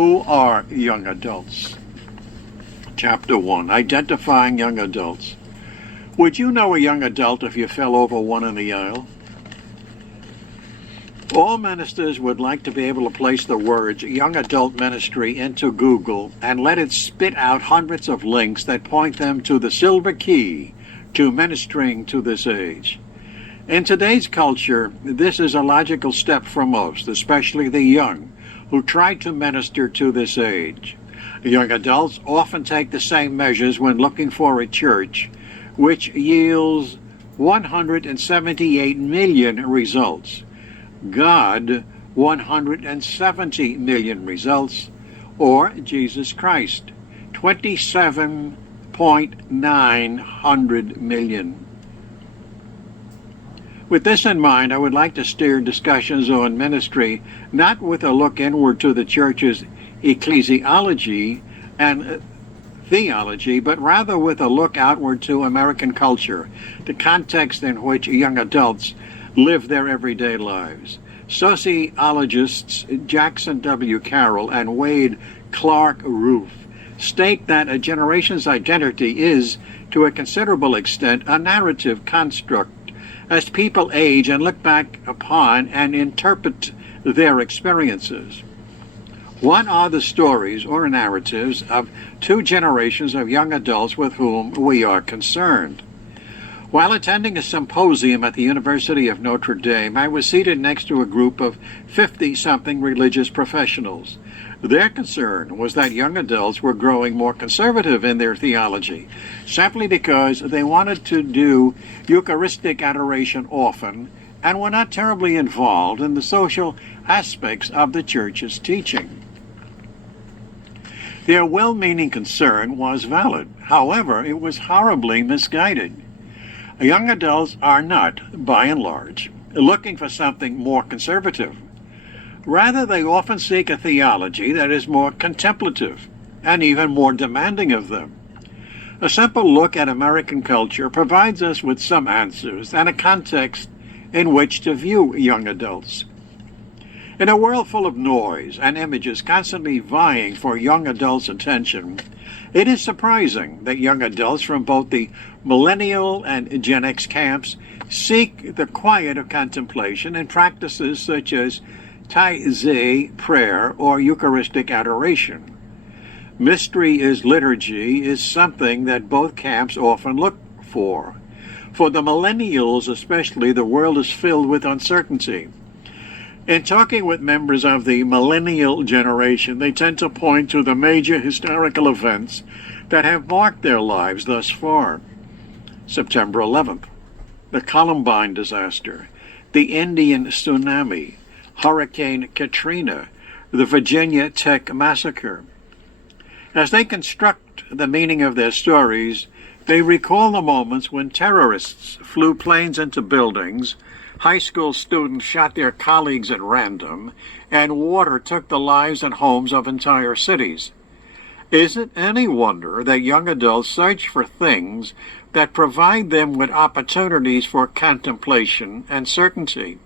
Who are young adults? Chapter 1. Identifying young adults. Would you know a young adult if you fell over one in the aisle? All ministers would like to be able to place the words young adult ministry into Google and let it spit out hundreds of links that point them to the silver key to ministering to this age. In today's culture, this is a logical step for most, especially the young, who try to minister to this age. Young adults often take the same measures when looking for a church, which yields 178 million results. God, 170 million results, or Jesus Christ, 27.900 million. With this in mind, I would like to steer discussions on ministry not with a look inward to the church's ecclesiology and theology, but rather with a look outward to American culture, the context in which young adults live their everyday lives. Sociologists Jackson W. Carroll and Wade Clark Roof state that a generation's identity is, to a considerable extent, a narrative construct as people age and look back upon and interpret their experiences. What are the stories or narratives of two generations of young adults with whom we are concerned? While attending a symposium at the University of Notre Dame, I was seated next to a group of 50-something religious professionals. Their concern was that young adults were growing more conservative in their theology, simply because they wanted to do Eucharistic adoration often and were not terribly involved in the social aspects of the church's teaching. Their well-meaning concern was valid. However, it was horribly misguided. Young adults are not, by and large, looking for something more conservative. Rather, they often seek a theology that is more contemplative and even more demanding of them. A simple look at American culture provides us with some answers and a context in which to view young adults. In a world full of noise and images constantly vying for young adults' attention, it is surprising that young adults from both the millennial and Gen X camps seek the quiet of contemplation in practices such as Tai prayer or Eucharistic adoration. Mystery is liturgy is something that both camps often look for. For the millennials especially, the world is filled with uncertainty. In talking with members of the millennial generation, they tend to point to the major historical events that have marked their lives thus far. September 11th, the Columbine disaster, the Indian tsunami, Hurricane Katrina, the Virginia Tech massacre. As they construct the meaning of their stories, they recall the moments when terrorists flew planes into buildings, high school students shot their colleagues at random, and water took the lives and homes of entire cities. Is it any wonder that young adults search for things that provide them with opportunities for contemplation and certainty?